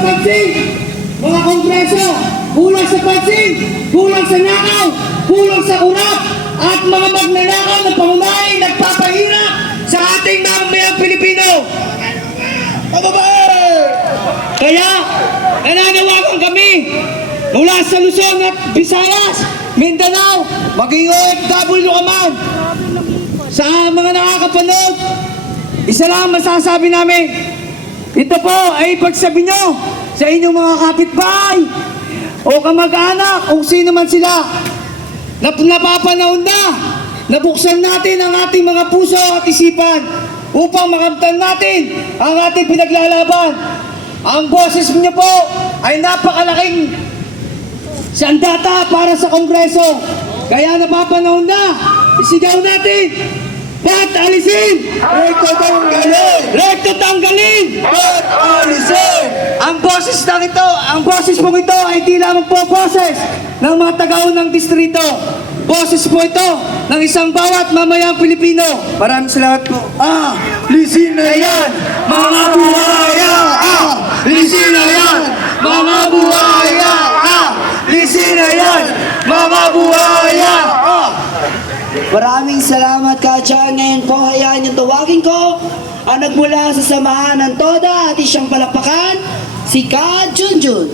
pansin, mga kongreso, kulang sa pansin, kulang sa nakaw, kulang sa urap, at mga magnanakaw na pamamahay nagpapahirap sa ating mamamayang Pilipino. Kaya, nananawagan kami mula sa Luzon at Visayas, Mindanao, maging OFW ka man, sa mga nakakapanood, isa lang masasabi namin, ito po ay pagsabi nyo sa inyong mga kapitbahay o kamag-anak, kung sino man sila, na napapanahon na, nabuksan natin ang ating mga puso at isipan upang makamtan natin ang ating pinaglalaban. Ang boses niyo po ay napakalaking sandata para sa Kongreso. Kaya napapanahon na, isigaw natin, ba't alisin? Rekto tanggalin! Rekto tanggalin! Ba't alisin? Ang boses na ito, ang boses pong ito ay di lamang po boses ng mga taga-unang distrito. Boses po ito ng isang bawat mamayang Pilipino. Maraming salamat po. Lisin na yan, mga buhaya! Lisin na yan, mga buhaya! Lisin na yan, mga buhaya! Maraming salamat Ka-Chan. Ngayon po, hayaan yung tawagin ko ang nagmula sa samahan ng Toda at isang palakpakan, si Ka-Junjun.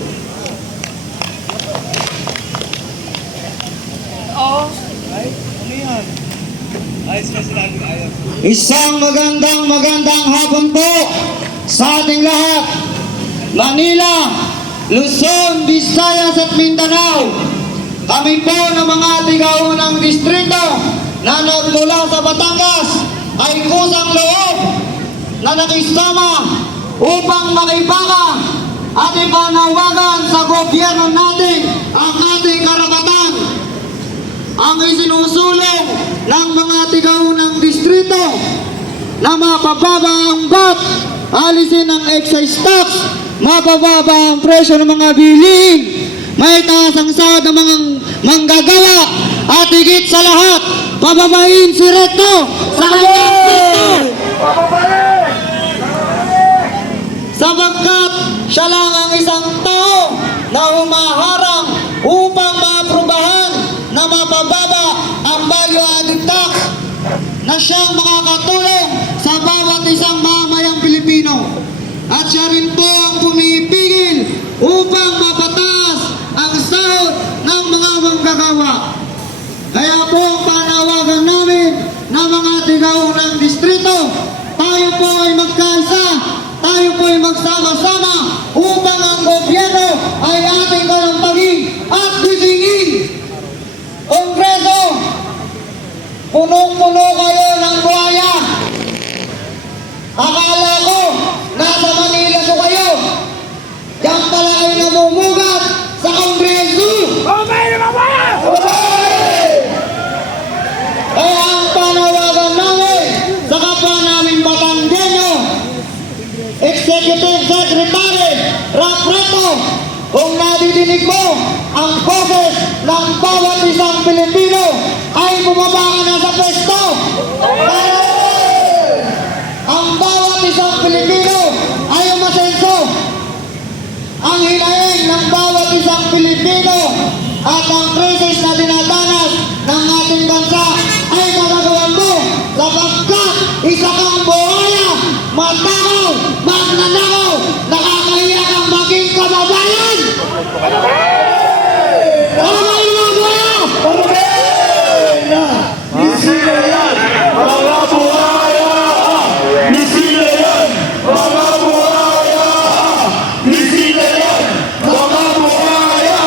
Isang magandang hapon po sa ating lahat. Manila, Luzon, Visayas at Mindanao. Kami po ng mga tigaunang distrito na nagmula sa Batangas ay kusang loob na nakisama upang makibaka at ipanawagan sa gobyerno natin ang ating karapatan. Ang isinusulong ng mga tigaunang distrito na mapababa ang VAT, alisin ang excise tax, mapababa ang presyo ng mga bilihin, may taas ang sahod ng mga manggagawa, at higit sa lahat, pababain si Recto sa kanyang sektor. Sapagkat siya lang ang isang tao na humaharang upang maaprubahan na mapababa ang value-added tax na siyang makakatulong sa bawat isang mamayang Pilipino. At siya rin po ang pumipigil upang mapataas ang sahod ng mga manggagawa. Kaya po ang panawagan namin ng mga tigaunang distrito, tayo po ay magkaisa, tayo po ay magsama-sama upang ang gobyerno ay ating kalampagin at gisingin. Kongreso, punong-puno kayo ng buhaya. Akala ko nasa Manila ko kayo. Diyan pala kayo namumugat sa Kongreso. Kaya ang panawagan namin sa kapwa namin Batanggenyo, Executive Secretary Rap Recto, kung nadidinig mo ang boses ng bawat isang Pilipino, ay bumaba ka na sa pwesto. Ang bawat isang Pilipino ay umasenso. Ang hinaing ng bawat isang Pilipino at ang krisis na dinadanas ng ating bansa ay magagawan mo sapagkat isa kang buhaya, matakaw, magnanakaw, nakakahiya kang maging kababayan. Ano ba yung mga buhaya? Lisin na yan, mga buhaya! Lisin na yan, mga buhaya! Lisin na yan, mga buhaya!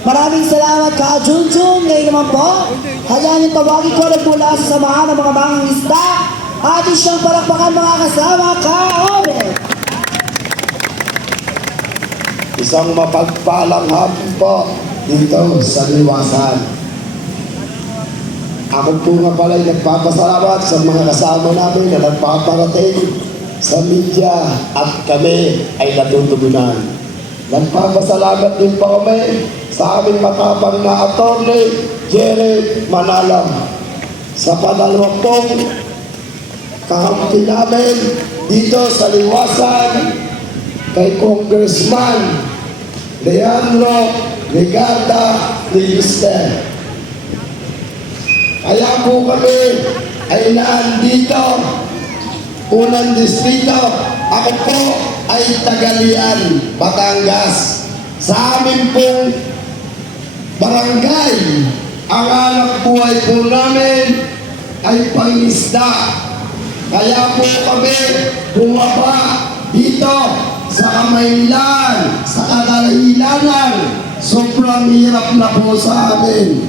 Maraming salamat Ka-Junjun. Ngayon naman po, hayaan yung tawagin ko nagmula sa samahan ng mga mangingisda at isang palakpakan mga kasama, Ka-Obe. Isang mapagpalang hapon po dito sa Liwasan. Ako po nga pala ay nagpapasalamat sa mga kasama namin na nagpaparating sa media at kami ay natutugunan. Nagpapasalamat din po kami sa aming matapang na attorney Jerry Manalang sa panalawang pong kakampi namin dito sa Liwasan kay Congressman Leandro Legarda Lister. Kaya po kami ay naandito, unang distrito. Ako po ay Tagalian, Batangas. Sa amin pong barangay, ang anak buhay po namin ay pangisda. Kaya po kami bumaba dito sa Kamaynilan, sa Kadahilanan. Sobrang hirap na po sa amin.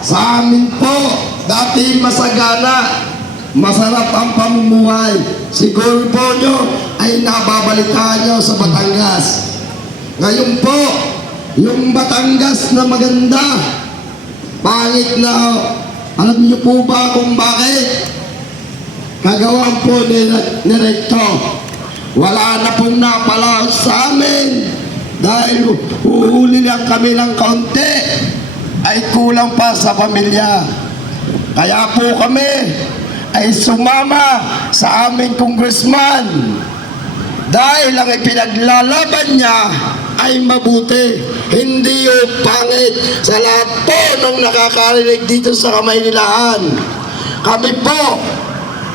Sa amin po, dati masagana, masarap ang pamumuhay. Siguro po nyo ay nababalitaan nyo sa Batangas. Ngayon po, yung Batangas na maganda, pangit na, alam niyo po ba kung bakit? Kagawan po ni Recto. Wala na pong napalaos sa amin dahil uhuli lang kami ng kaunti, ay kulang pa sa pamilya. Kaya po kami ay sumama sa aming congressman dahil ang ipinaglalaban niya ay mabuti, hindi yung pangit. Sa lahat po nung nakakarinig dito sa Kamaynilaan, kami po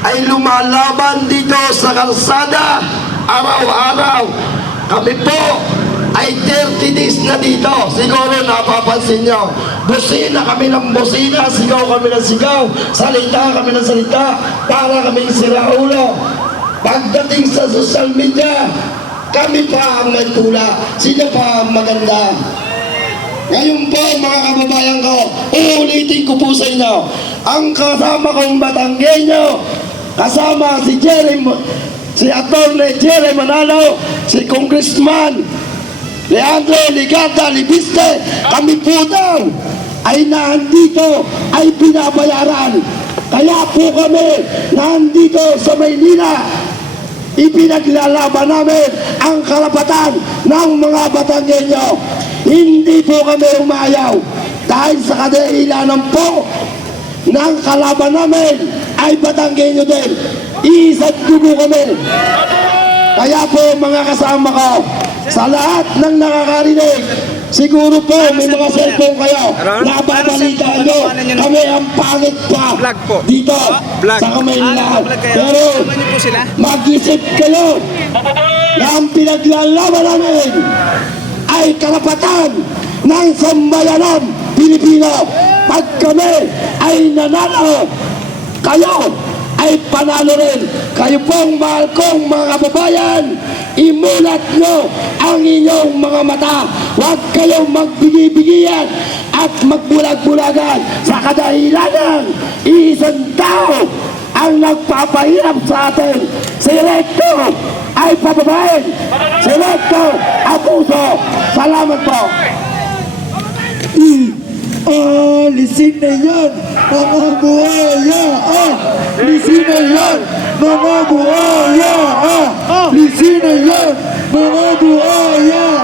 ay lumalaban dito sa kalsada araw-araw. Kami po ay 30 days na dito. Siguro napapansin nyo, busina kami ng busina, sigaw kami ng sigaw, salita kami ng salita, para kami siraulo. Pagdating sa social media, kami pa ang may tula, sino pa ang maganda. Ngayon po mga kababayan ko, uulitin ko po sa inyo, ang kasama kong Batanggenyo, kasama si Atty. Jerry Manalo, si Congressman Leandro Legarda Libiste, kami po daw ay nandito, ay binabayaran. Kaya po kami nandito sa Maynila, ipinaglalaban namin ang karapatan ng mga Batanggenyo. Hindi po kami umayaw dahil sa kadahilanan po ng kalaban namin ay Batanggenyo din. Iisang dugo kami. Kaya po mga kasama ko, sa lahat ng nakakarinig, siguro po may mga cellphone kayo, nababalitaan nyo, kami ang pangit pa dito sa Kamaynilaan. Pero mag-isip kayo na ang pinaglalaban namin ay karapatan ng sambayanan Pilipino. Pag kami ay nanalo, kayo ay panalo rin. Kayo pong mahal kong mga kababayan, imulat nyo ang inyong mga mata. Huwag kayong magbigi-bigiyan at magbulag-bulagan sa kadahilanan. Isang tao ang nagpapahirap sa atin. Si Recto ay pababain. Si Recto, abuso. Salamat po. Alisin na yan, mga buhaya! Alisin na yan, mga buhaya! Alisin na yan, mga buhaya!